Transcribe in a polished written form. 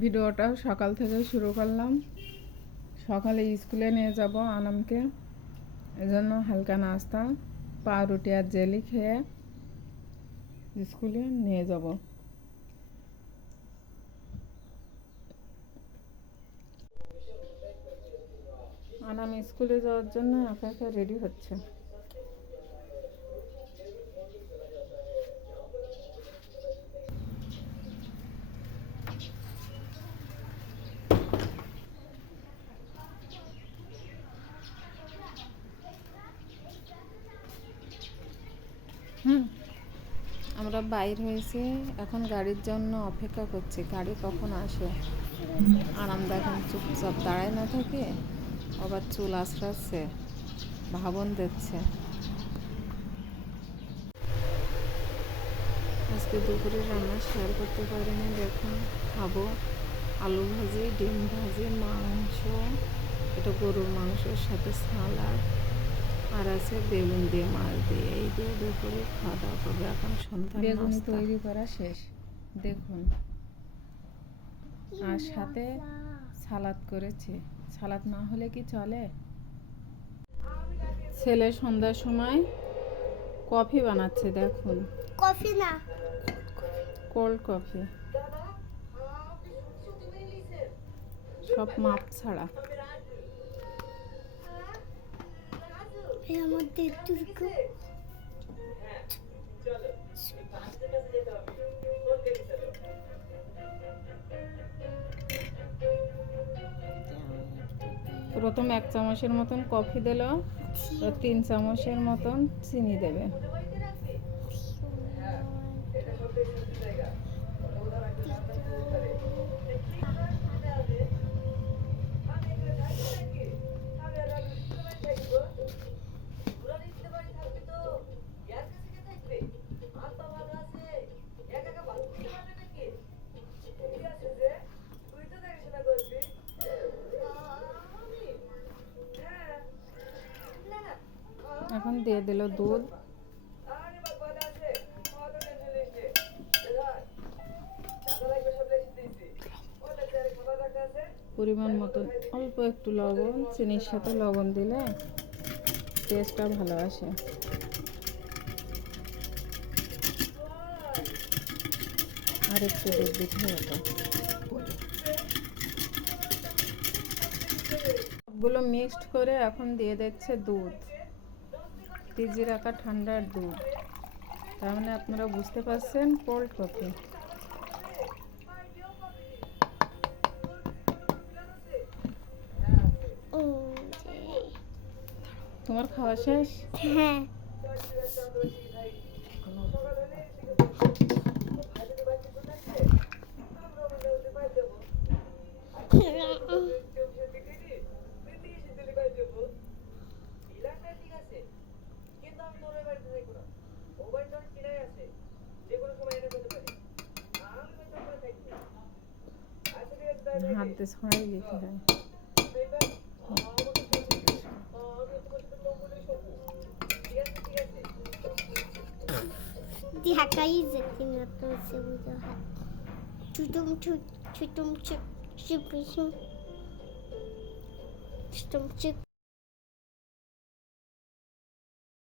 ভিডিওটা সকাল থেকে শুরু করলাম। সকালে স্কুলে নিয়ে যাব আনামকে, এজন্য হালকা নাস্তা পাউরুটি আর জেলি খেয়ে স্কুলে নিয়ে যাব। আনাম স্কুলে যাওয়ার জন্য একা একা রেডি হচ্ছে। আমরা বাইর হয়েছি, এখন গাড়ির জন্য অপেক্ষা করছি, গাড়ি কখন আসে। আরাম দেখেন চুপচাপ দাঁড়ায় না থাকে, আবার চুল আঁচড়াচ্ছে, ভাবন দিচ্ছে। আজকে দুপুরে রান্না শেয়ার করতে পারিনি, দেখুন খাবো আলু ভাজি, ডিম ভাজি, মাংস, এটা গরুর মাংসের সাথে সালাদ, আর আছে বেগুন দিয়ে মাছ দিয়ে। এই দিয়ে দুপুরে খাওয়া দাওয়া করবে। এখন সন্ধ্যা বেগুন তৈরি করা শেষ, দেখুন, আর সাথে সালাদ করেছে। সালাদ না হলে কি চলে? ছেলে সন্ধ্যার সময় কফি বানাচ্ছে, দেখুন। কফি না, কোল্ড কফি, সব মাপ ছাড়া। এর মধ্যে তুর্কো প্রথম 1 চামচের মতন কফি দিল, 3 চামচের মতন চিনি দেবে। এখন দিয়ে দিল দুধ। পরিমাণ মতন অল্প একটু লবণ, চিনির সাথে লবণ দিলে টেস্টটা ভালো আসে। আর একটু দুধ দিতে হতো। সবগুলো মিক্সড করে এখন দিয়ে দিচ্ছে দুধ, ফ্রিজে রাখা ঠান্ডার দুধ। তার মানে আপনারা বুঝতে পারছেন কোল্ড কফি। তোমার খাওয়া শেষ? হ্যাঁ। হাত দিয়ে ছড়াই দিতে হয়। ঢাকাই যেতে না তো সেগুলো হয় ছুটুম ছুট ছুটুম ছুট ছুটুম ছুট ছুটুম ছুট।